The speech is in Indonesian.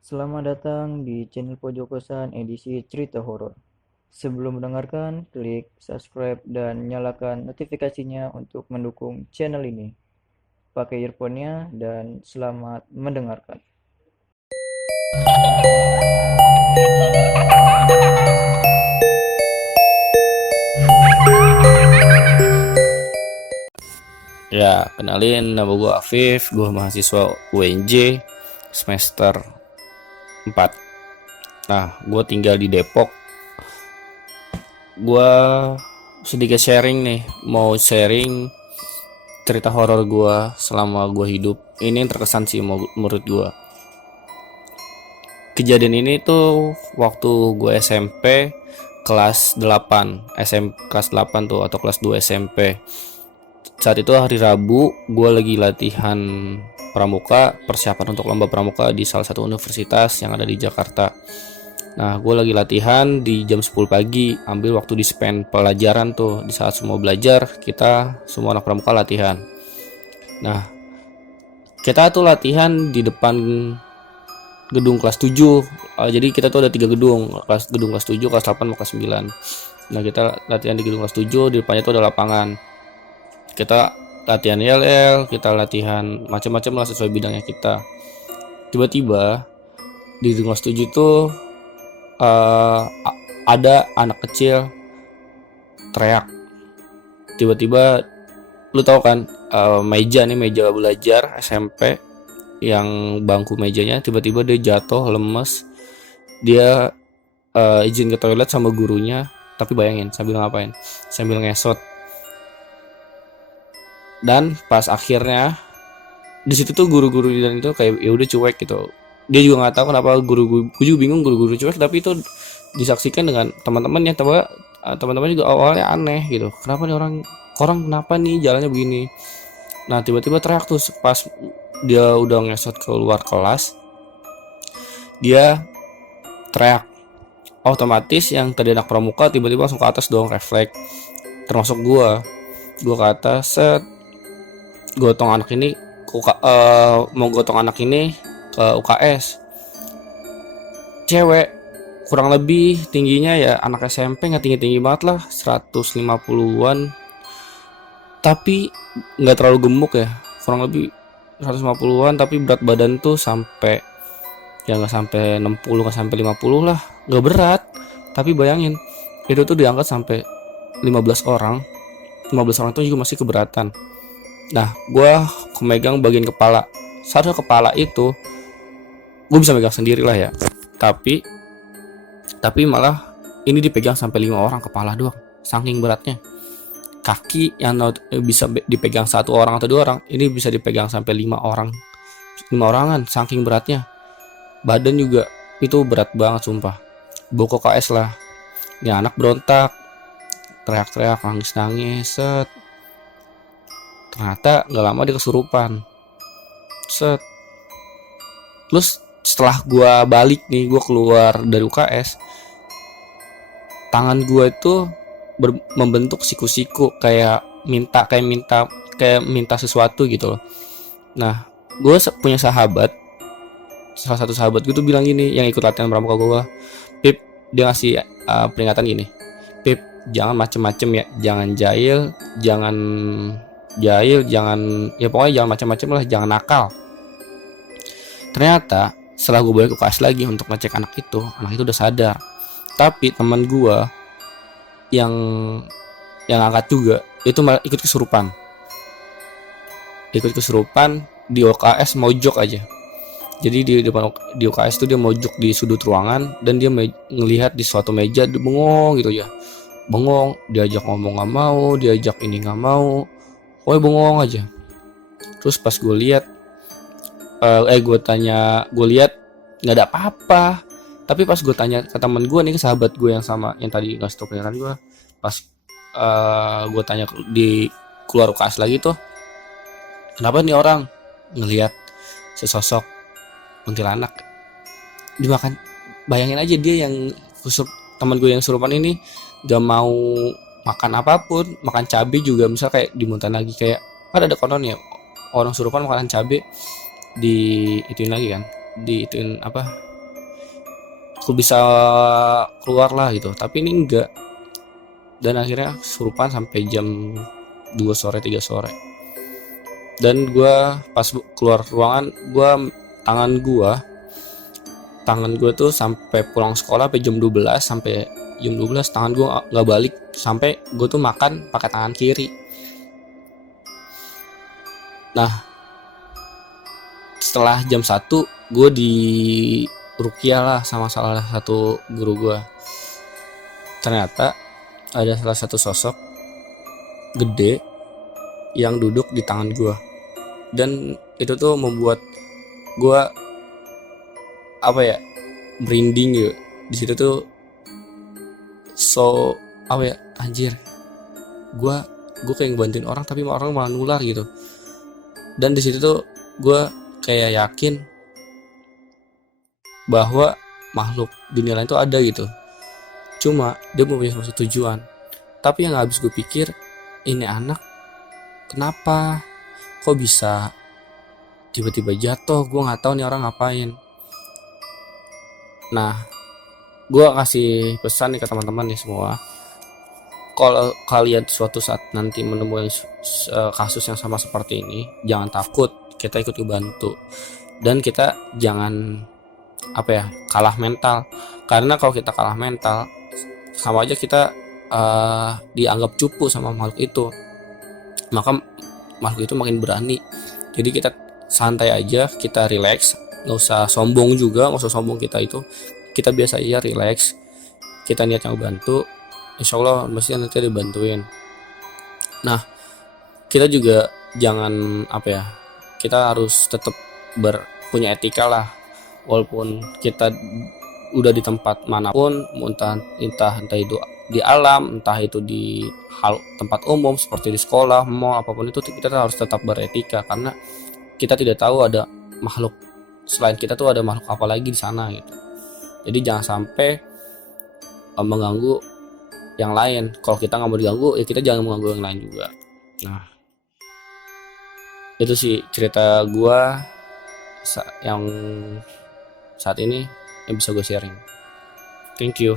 Selamat datang di channel Pojok Kosan edisi cerita horor. Sebelum mendengarkan, klik subscribe dan nyalakan notifikasinya untuk mendukung channel ini. Pakai earphone-nya dan selamat mendengarkan. Ya, kenalin nama gue Afif, gue mahasiswa UNJ semester 4. Nah, gue tinggal di Depok. Gue sedikit sharing nih, mau sharing cerita horor gue selama gue hidup. Ini yang terkesan sih menurut gue. Kejadian ini tuh waktu gue SMP kelas 8, kelas 8 tuh atau kelas 2 SMP. Saat itu hari Rabu, gue lagi latihan pramuka, persiapan untuk lomba pramuka di salah satu universitas yang ada di Jakarta. Nah, gue lagi latihan di jam 10 pagi, ambil waktu di spend pelajaran tuh. Di saat semua belajar, kita semua anak pramuka latihan. Nah, kita tuh latihan di depan gedung kelas 7. Jadi kita tuh ada 3 gedung, gedung kelas 7, kelas 8, kelas 9. Nah, kita latihan di gedung kelas 7, di depannya tuh ada lapangan. Kita latihan YLL, kita latihan macam-macam lah sesuai bidangnya kita. Tiba-tiba di kelas 7 tuh ada anak kecil teriak. Tiba-tiba lu tahu kan, meja belajar SMP yang bangku mejanya tiba-tiba dia jatuh lemes. Dia izin ke toilet sama gurunya, tapi bayangin sambil ngapain? Sambil ngesot. Dan pas akhirnya di situ tuh guru-guru dan itu kayak ya udah cuek gitu. Dia juga nggak tahu kenapa gue juga bingung guru-guru cuek, tapi itu disaksikan dengan teman-temannya. Teman-teman juga awalnya aneh gitu, kenapa nih orang kenapa nih jalannya begini. Nah, tiba-tiba teriak tuh pas dia udah ngesot keluar kelas. Dia teriak, otomatis yang tadi anak pramuka tiba-tiba langsung ke atas dong, refleks. Termasuk gue ke atas, set, gotong anak ini mau gotong anak ini ke UKS. Cewek, kurang lebih tingginya ya anak SMP, nggak tinggi-tinggi banget lah, 150-an, tapi nggak terlalu gemuk ya, kurang lebih 150-an, tapi berat badan tuh sampai ya nggak sampai 60, nggak sampai 50 lah, nggak berat. Tapi bayangin itu tuh diangkat sampai 15 orang. 15 orang itu juga masih keberatan. Nah, gue megang bagian kepala. Seharusnya kepala itu gue bisa megang sendiri lah ya, tapi malah ini dipegang sampai 5 orang kepala doang, saking beratnya. Kaki yang bisa dipegang 1 orang atau 2 orang, ini bisa dipegang sampai 5 orang, 5 orangan, saking beratnya. Badan juga itu berat banget sumpah. Bawa ke KS lah. Ini anak berontak, teriak-teriak, nangis-nangis, set. Ternyata gak lama dia kesurupan, set. Terus setelah gue balik nih, gue keluar dari UKS, tangan gue itu membentuk siku-siku, kayak minta sesuatu gitu loh. Nah, gue punya salah satu sahabat gue tuh bilang gini, yang ikut latihan pramuka gue, Pip, dia ngasih peringatan gini, Pip, jangan macem-macem ya, jangan ya pokoknya jangan macem-macem lah, jangan nakal. Ternyata setelah gue balik ke UKS lagi untuk ngecek anak itu udah sadar. Tapi teman gue yang angkat juga itu malah ikut kesurupan di UKS, mojok aja. Jadi di UKS itu dia mojok di sudut ruangan, dan dia ngelihat di suatu meja, dia bengong gitu ya, bengong, diajak ngomong nggak mau, diajak ini nggak mau, pokoknya bengong aja. Terus pas gue lihat, gue lihat nggak ada apa-apa. Tapi pas gue tanya ke teman gue nih, ke sahabat gue yang sama yang tadi nggak stop peringatan gue, pas gue tanya di keluar UKS lagi tuh, kenapa nih orang ngelihat sesosok kuntilanak dimakan. Bayangin aja, dia yang teman gue yang surupan ini gak mau makan apapun, makan cabai juga, misal kayak dimuntahin lagi, kayak ada konon ya orang surupan makan cabai, di ituin lagi kan, di ituin apa, aku bisa keluar lah gitu, tapi ini enggak. Dan akhirnya surupan sampai jam 2 sore 3 sore. Dan gue pas keluar ruangan, tangan gue tuh sampai pulang sekolah sampai jam 12, sampai jam 12 tangan gue nggak balik, sampai gue tuh makan pakai tangan kiri. Nah, setelah jam 1 gue di rukiah lah sama salah satu guru gue. Ternyata ada salah satu sosok gede yang duduk di tangan gue, dan itu tuh membuat gue apa ya, merinding gitu. Di situ tuh apa ya, anjir, gue kayak ngebantuin orang tapi orang malah nular gitu. Dan di situ tuh gue kayak yakin bahwa makhluk dunia lain itu ada gitu, cuma dia mempunyai suatu tujuan. Tapi yang habis gue pikir, ini anak kenapa kok bisa tiba-tiba jatuh, gue nggak tahu nih orang ngapain. Nah, gue kasih pesan nih ke teman-teman nih semua, kalau kalian suatu saat nanti menemukan kasus yang sama seperti ini, jangan takut, kita ikut bantu. Dan kita jangan kalah mental, karena kalau kita kalah mental sama aja kita dianggap cupu sama makhluk itu, maka makhluk itu makin berani. Jadi kita santai aja, kita relax, nggak usah sombong juga, nggak usah sombong kita biasa aja, relax, kita niat yang bantu, insya Allah mesti nanti dibantuin. Nah, kita juga jangan kita harus tetap punya etika lah, walaupun kita udah di tempat manapun, entah itu di alam, entah itu di tempat umum seperti di sekolah, mall, apapun itu, kita harus tetap beretika, karena kita tidak tahu ada makhluk selain kita tuh, ada makhluk apa lagi di sana gitu. Jadi jangan sampai mengganggu yang lain. Kalau kita nggak mau diganggu, ya kita jangan mengganggu yang lain juga. Nah, itu sih cerita gua yang saat ini yang bisa gue sharing. Thank you.